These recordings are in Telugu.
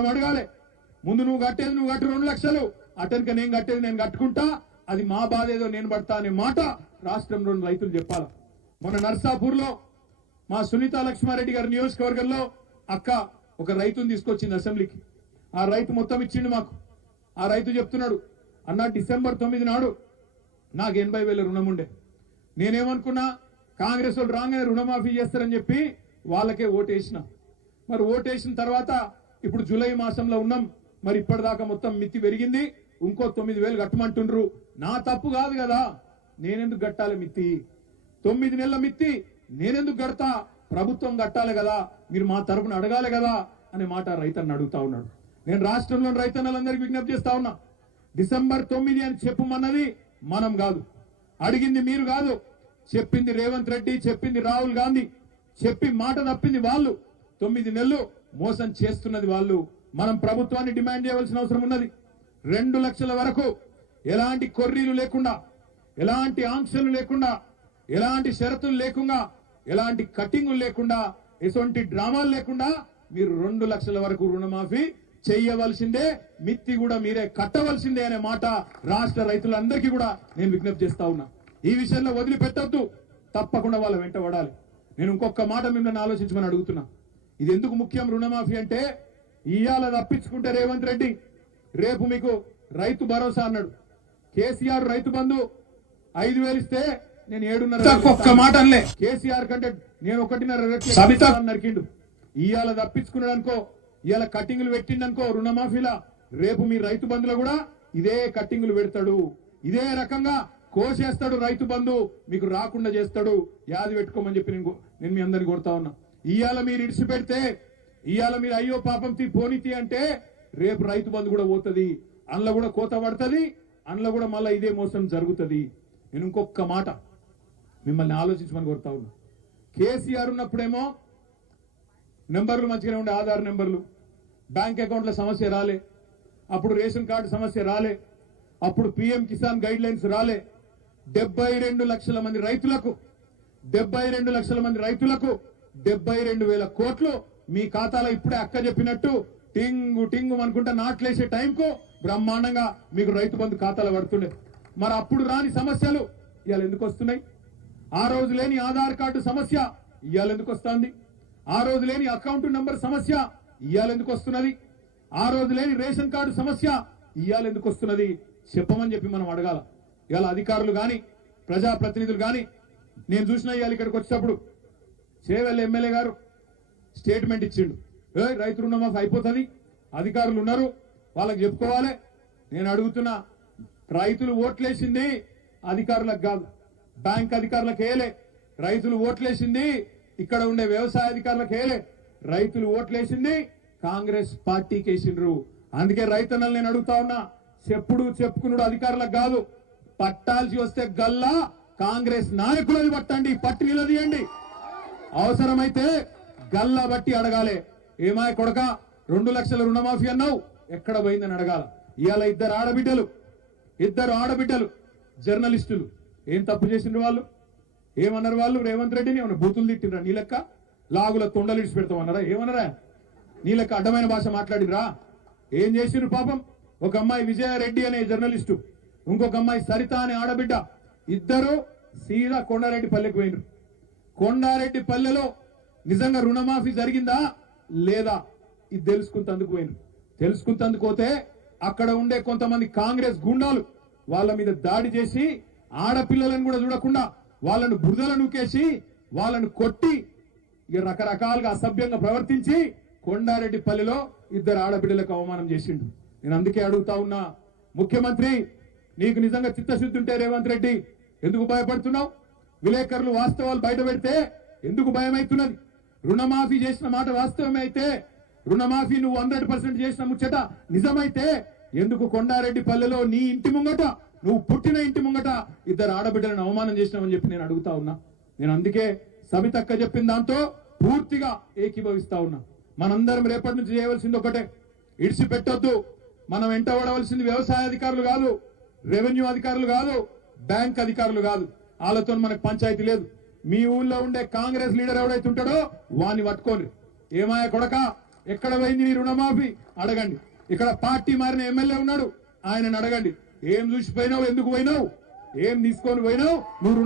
మనం అడగాలి. ముందు నువ్వు కట్టేది నువ్వు కట్టు 2 లక్షలు, అటెనక నేను కట్టేది నేను కట్టుకుంటా, అది మా బాధ ఏదో నేను పడతా అనే మాట రాష్ట్రంలోని రైతులు చెప్పాలి. మన నర్సాపూర్లో మా సునీత లక్ష్మారెడ్డి గారి నియోజకవర్గంలో అక్క ఒక రైతుని తీసుకొచ్చింది అసెంబ్లీకి. ఆ రైతు మొత్తం ఇచ్చిండు మాకు. ఆ రైతు చెప్తున్నాడు, అన్న డిసెంబర్ 9 నాడు నాకు 80,000 రుణం ఉండే. నేనేమనుకున్నా కాంగ్రెస్ వాళ్ళు రాగానే రుణమాఫీ చేస్తారని చెప్పి వాళ్ళకే ఓటేసిన. మరి ఓటేసిన తర్వాత ఇప్పుడు జూలై మాసంలో ఉన్నాం. మరి ఇప్పటిదాకా మొత్తం మిత్తి పెరిగింది, ఇంకో 9,000 కట్టమంటుండ్రు. నా తప్పు కాదు కదా, నేనెందుకు కట్టాలి మిత్తి? 9 నెలల మిత్తి నేనెందుకు కడతా? ప్రభుత్వం కట్టాలి కదా, మీరు మా తరపున అడగాలి కదా అనే మాట రైతన్న అడుగుతా ఉన్నాడు. నేను రాష్ట్రంలోని రైతన్నలందరికీ విజ్ఞప్తి చేస్తా ఉన్నా, డిసెంబర్ 9 అని చెప్పమన్నది మనం కాదు, అడిగింది మీరు కాదు, చెప్పింది రేవంత్ రెడ్డి, చెప్పింది రాహుల్ గాంధీ, చెప్పి మాట తప్పింది వాళ్ళు. 9 నెలలు మోసం చేస్తున్నది వాళ్ళు. మనం ప్రభుత్వాన్ని డిమాండ్ చేయవలసిన అవసరం ఉన్నది. 2 లక్షల వరకు ఎలాంటి కొర్రీలు లేకుండా, ఎలాంటి ఆంక్షలు లేకుండా, ఎలాంటి షరతులు లేకుండా, ఎలాంటి కటింగులు లేకుండా, ఎటువంటి డ్రామాలు లేకుండా మీరు 2 లక్షల వరకు రుణమాఫీ చెయ్యవలసిందే, మిత్తి కూడా మీరే కట్టవలసిందే అనే మాట రాష్ట్ర రైతులందరికీ కూడా నేను విజ్ఞప్తి చేస్తా ఉన్నా. ఈ విషయంలో వదిలిపెట్టొద్దు, తప్పకుండా వాళ్ళ వెంట పడాలి. నేను ఇంకొక మాట మిమ్మల్ని ఆలోచించమని అడుగుతున్నా. ఇది ఎందుకు ముఖ్యం రుణమాఫీ అంటే, ఇయ్యాల తప్పించుకుంటే రేవంత్ రెడ్డి రేపు మీకు రైతు భరోసా అన్నాడు. కేసీఆర్ రైతు బంధు 5,000 ఇస్తే నేను 7.5 ఒక్క మాట అనలే. కేసీఆర్ కంటే నేను 1.5 రెట్లు సబితా నరికిండు. ఇయ్యాల తప్పించుకున్నాడు అనుకో, ఇవాళ కట్టింగులు పెట్టిండనుకో రుణమాఫీలా, రేపు మీ రైతు బంధులో కూడా ఇదే కట్టింగులు పెడతాడు, ఇదే రకంగా కోసేస్తాడు రైతు బంధు, మీకు రాకుండా చేస్తాడు. యాది పెట్టుకోమని చెప్పి నేను మీ అందరిని కొడతా ఉన్నా. ఇవాళ మీరు ఇడిచి పెడితే, ఇవాళ మీరు అయ్యో పాపం పోనీతి అంటే రేపు రైతు బంధు కూడా పోతుంది, అందులో కూడా కోత పడుతుంది, అందులో కూడా మళ్ళీ ఇదే మోసం జరుగుతుంది. నేను ఇంకొక మాట మిమ్మల్ని ఆలోచించమని కోరుతా ఉన్నా. కేసీఆర్ ఉన్నప్పుడేమో నెంబర్లు మంచిగానే ఉండే, ఆధార్ నెంబర్లు, బ్యాంక్ అకౌంట్ల సమస్య రాలే, అప్పుడు రేషన్ కార్డు సమస్య రాలే, అప్పుడు పిఎం కిసాన్ గైడ్ లైన్స్ రాలే. 72 లక్షల మంది రైతులకు 72,000 కోట్లు మీ ఖాతాలో ఇప్పుడే అక్క చెప్పినట్టు టింగు టింగు అనుకుంటా నాట్లేసే టైంకు బ్రహ్మాండంగా మీకు రైతు బంధు ఖాతాలో పడుతుండే. మరి అప్పుడు రాని సమస్యలు ఇవాళ ఎందుకు వస్తున్నాయి? ఆ రోజు లేని ఆధార్ కార్డు సమస్య ఇవాళ ఎందుకు వస్తుంది? ఆ రోజు లేని అకౌంట్ నంబర్ సమస్య ఇవాళ ఎందుకు వస్తున్నది? ఆ రోజు లేని రేషన్ కార్డు సమస్య ఇవాళ ఎందుకు వస్తున్నది? చెప్పమని చెప్పి మనం అడగాల. ఇవాళ అధికారులు గాని, ప్రజాప్రతినిధులు గాని, నేను చూసినా ఇవాళ ఇక్కడికి వచ్చేటప్పుడు చేవెళ్ళ ఎమ్మెల్యే గారు స్టేట్మెంట్ ఇచ్చిండు, రైతు రుణమాఫీ అయిపోతుంది, అధికారులు ఉన్నారు వాళ్ళకి చెప్పుకోవాలి. నేను అడుగుతున్నా, రైతులు ఓట్లేసింది అధికారులకు కాదు, బ్యాంక్ అధికారులకు వేయలే. రైతులు ఓట్లేసింది ఇక్కడ ఉండే వ్యవసాయ అధికారులకు వేయలే. రైతులు ఓట్లేసింది కాంగ్రెస్ పార్టీకి వేసిండ్రు. అందుకే రైతన్నలు నేను అడుగుతా ఉన్నా, చెప్పుకున్నాడు అధికారులకు కాదు, పట్టాల్సి వస్తే గల్లా కాంగ్రెస్ నాయకులది పట్టండి, పట్టి నిలదీయండి. అవసరమైతే గల్లా బట్టి అడగాలి. ఏమాయ కొడక 2 లక్షల రుణమాఫీ అన్నావు, ఎక్కడ పోయిందని అడగాల. ఇవాళ ఇద్దరు ఆడబిడ్డలు జర్నలిస్టులు ఏం తప్పు చేసిండ్రు? వాళ్ళు ఏమన్నారు? వాళ్ళు రేవంత్ రెడ్డిని ఏమన్నా బూతులు తిట్టినరా? నీ లెక్క లాగుల తొండలు ఇడిచి పెడతామన్నారా? ఏమన్నారా? నీ లెక్క అడ్డమైన భాష మాట్లాడిరా? ఏం చేసిండ్రు పాపం? ఒక అమ్మాయి విజయారెడ్డి అనే జర్నలిస్టు, ఇంకొక అమ్మాయి సరిత అనే ఆడబిడ్డ, ఇద్దరు సీదా కొండారెడ్డి పల్లెకు పోయినరు. కొండారెడ్డి పల్లెలో నిజంగా రుణమాఫీ జరిగిందా లేదా ఇది తెలుసుకుంటందుకు పోయినరు. తెలుసుకుంటందుకు పోతే అక్కడ ఉండే కొంతమంది కాంగ్రెస్ గుండాలు వాళ్ళ మీద దాడి చేసి, ఆడపిల్లలను కూడా చూడకుండా వాళ్ళను బురదలు నూకేసి, వాళ్ళను కొట్టి, ఇక రకరకాలుగా అసభ్యంగా ప్రవర్తించి కొండారెడ్డి పల్లెలో 2 ఆడబిడ్డలకు అవమానం చేసిండు. నేను అందుకే అడుగుతా ఉన్నా, ముఖ్యమంత్రి నీకు నిజంగా చిత్తశుద్ధి ఉంటే రేవంత్ రెడ్డి ఎందుకు భయపడుతున్నావు? విలేకరులు వాస్తవాలు బయట పెడితే ఎందుకు భయం అవుతున్నది? రుణమాఫీ చేసిన మాట వాస్తవమే అయితే, రుణమాఫీ నువ్వు 100% చేసిన ముచ్చట నిజమైతే ఎందుకు కొండారెడ్డి పల్లెలో నీ ఇంటి ముంగట, నువ్వు పుట్టిన ఇంటి ముంగట 2 ఆడబిడ్డలను అవమానం చేసినావని చెప్పి నేను అడుగుతా ఉన్నా. నేను అందుకే సబితక్క చెప్పిన దాంతో పూర్తిగా ఏకీభవిస్తా ఉన్నా. మనందరం రేపటి నుంచి చేయవలసింది ఒకటే, ఇడిచిపెట్టొద్దు. మనం వెంట పడవలసింది వ్యవసాయ అధికారులు కాదు, రెవెన్యూ అధికారులు కాదు, బ్యాంక్ అధికారులు కాదు. వాళ్ళతో మనకు పంచాయతీ లేదు. మీ ఊళ్ళో ఉండే కాంగ్రెస్ లీడర్ ఎవడైతే ఉంటాడో వాడిని పట్టుకోండి. ఏమాయ కొడక ఎక్కడ పోయింది నీ రుణమాఫీ అడగండి. ఇక్కడ పార్టీ మారిన ఎమ్మెల్యే ఉన్నాడు, ఆయనను అడగండి. ఏం చూసిపోయినావు, ఎందుకు పోయినావు, ఏం తీసుకొని పోయినావు, నువ్వు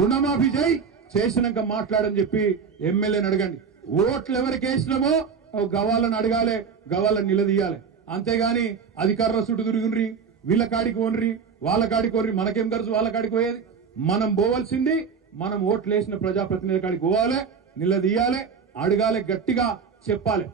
రుణమాఫీ చేయి చేసినాక మాట్లాడని చెప్పి ఎమ్మెల్యేని అడగండి. ఓట్లు ఎవరికి వేసినామో గవాళ్ళని అడగాలి, గవాళ్ళని నిలదీయాలి. అంతేగాని అధికారుల చుట్టూ తిరుగుండ్రి, వీళ్ళ కాడికి పోన్రి, వాళ్ళ కాడికి పోన్రి, మనకేం ఖర్చు వాళ్ళ కాడికి పోయేది. మనం పోవాల్సింది మనం ఓట్లు వేసిన ప్రజాప్రతినిధుల కాడికి పోవాలి, నిలదీయాలి, అడగాలి, గట్టిగా చెప్పాలి.